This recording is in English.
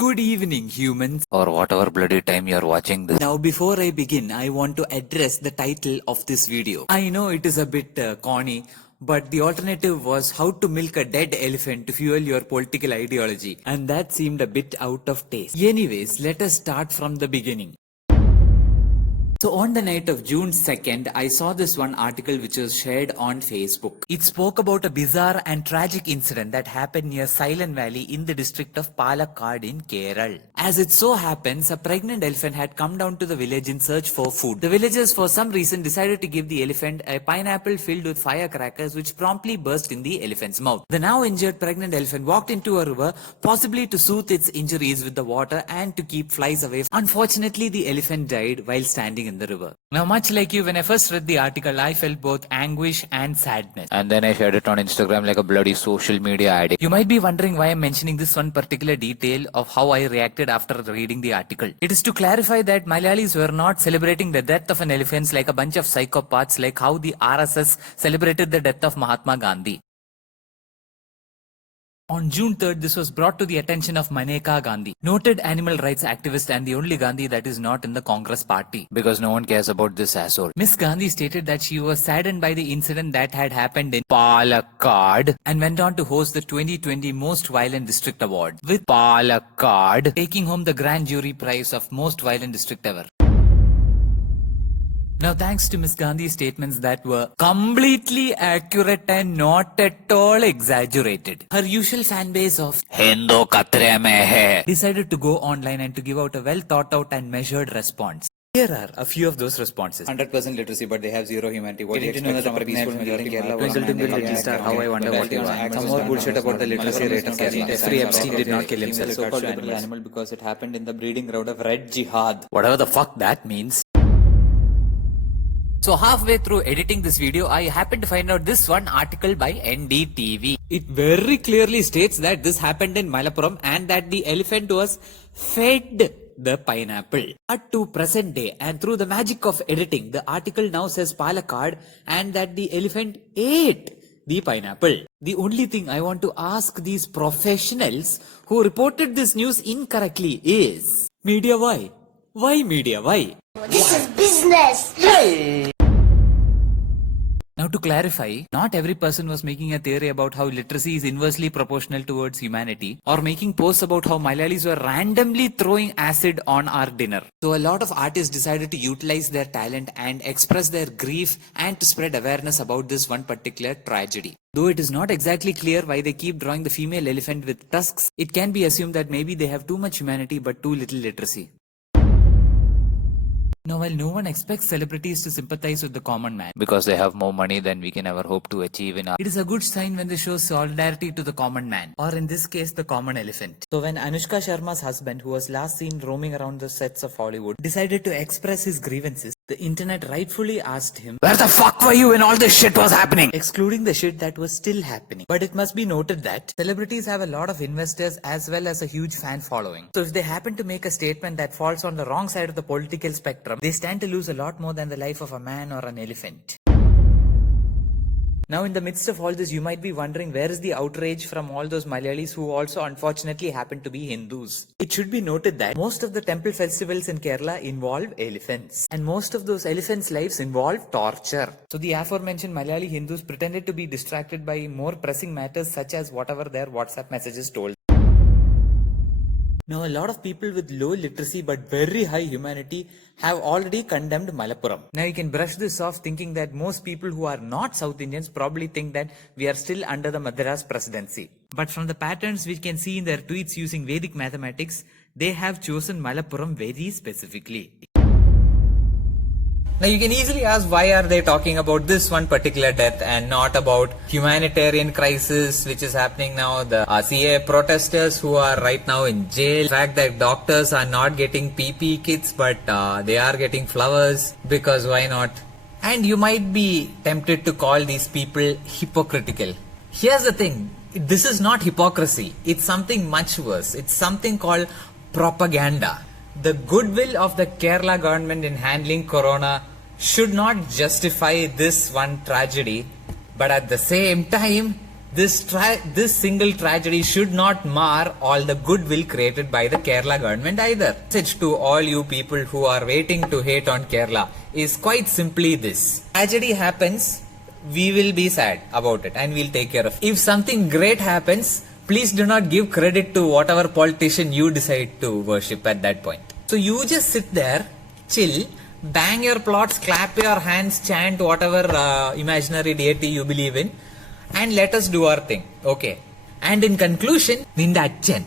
Good evening, humans. Or whatever bloody time you're watching this. Now, before I begin, I want to address the title of this video. I know it is a bit corny, but the alternative was how to milk a dead elephant to fuel your political ideology, and that seemed a bit out of taste. Anyways, let us start from the beginning. So on the night of June 2nd, I saw this one article which was shared on Facebook. It spoke about a bizarre and tragic incident that happened near Silent Valley in the district of Palakkad in Kerala. As it so happens, a pregnant elephant had come down to the village in search for food. The villagers for some reason decided to give the elephant a pineapple filled with firecrackers which promptly burst in the elephant's mouth. The now injured pregnant elephant walked into a river, possibly to soothe its injuries with the water and to keep flies away. Unfortunately, the elephant died while standing in the river. Now, much like you, when I first read the article, I felt both anguish and sadness. And then I shared it on Instagram like a bloody social media addict. You might be wondering why I'm mentioning this one particular detail of how I reacted after reading the article. It is to clarify that Malayalis were not celebrating the death of an elephant like a bunch of psychopaths, like how the RSS celebrated the death of Mahatma Gandhi. On June 3rd, this was brought to the attention of Maneka Gandhi, noted animal rights activist and the only Gandhi that is not in the Congress party. Because no one cares about this asshole. Miss Gandhi stated that she was saddened by the incident that had happened in Palakkad and went on to host the 2020 Most Violent District Award, with Palakkad taking home the grand jury prize of Most Violent District ever. Now, thanks to Miss Gandhi's statements that were completely accurate and not at all exaggerated, her usual fan base of Hindu Katre mein hai decided to go online and to give out a well thought out and measured response. Here are a few of those responses. 100% literacy, but they have zero humanity. What do you Did you know expect that from the a peaceful pregnant majority in Kerala? Twinkle, twinkle, little star, how I wonder what you are. Some more bullshit about the literacy rate of Kerala. Jeffrey Epstein did not kill himself. So-called liberal animal because it happened in the breeding ground of Red Jihad. Whatever the fuck that means. So halfway through editing this video, I happened to find out this one article by NDTV. It very clearly states that this happened in Malappuram and that the elephant was fed the pineapple. But to present day, and through the magic of editing, the article now says Palakkad and that the elephant ate the pineapple. The only thing I want to ask these professionals who reported this news incorrectly is, media why? Why media why? This is business. Now, to clarify, not every person was making a theory about how literacy is inversely proportional towards humanity, or making posts about how Malayalis were randomly throwing acid on our dinner. So a lot of artists decided to utilize their talent and express their grief and to spread awareness about this one particular tragedy. Though it is not exactly clear why they keep drawing the female elephant with tusks, it can be assumed that maybe they have too much humanity but too little literacy. Now, while no one expects celebrities to sympathize with the common man, because they have more money than we can ever hope to achieve in our. it is a good sign when they show solidarity to the common man, or in this case, the common elephant. So when Anushka Sharma's husband, who was last seen roaming around the sets of Hollywood, decided to express his grievances, the internet rightfully asked him, Where the fuck were you when all this shit was happening? excluding the shit that was still happening. But it must be noted that celebrities have a lot of investors as well as a huge fan following. So if they happen to make a statement that falls on the wrong side of the political spectrum, they stand to lose a lot more than the life of a man or an elephant. Now, in the midst of all this, you might be wondering where is the outrage from all those Malayalis who also unfortunately happen to be Hindus. It should be noted that most of the temple festivals in Kerala involve elephants, and most of those elephants' lives involve torture. So the aforementioned Malayali Hindus pretended to be distracted by more pressing matters such as whatever their WhatsApp messages told. Now, a lot of people with low literacy but very high humanity have already condemned Malappuram. Now, you can brush this off thinking that most people who are not South Indians probably think that we are still under the Madras presidency. But from the patterns we can see in their tweets using Vedic mathematics, they have chosen Malappuram very specifically. Now, you can easily ask why are they talking about this one particular death and not about humanitarian crisis which is happening now, the CA protesters who are right now in jail, the fact that doctors are not getting PPE kits but they are getting flowers, because why not? And you might be tempted to call these people hypocritical. Here's the thing, this is not hypocrisy, it's something much worse. It's something called propaganda. The goodwill of the Kerala government in handling corona should not justify this one tragedy, but at the same time, This single tragedy should not mar all the goodwill created by the Kerala government either. Message to all you people who are waiting to hate on Kerala is quite simply this. Tragedy happens, we will be sad about it and we'll take care of it. If something great happens, please do not give credit to whatever politician you decide to worship at that point. So you just sit there, chill, bang your plots, clap your hands, chant whatever imaginary deity you believe in, and let us do our thing. Okay. And in conclusion, Ninda Achen.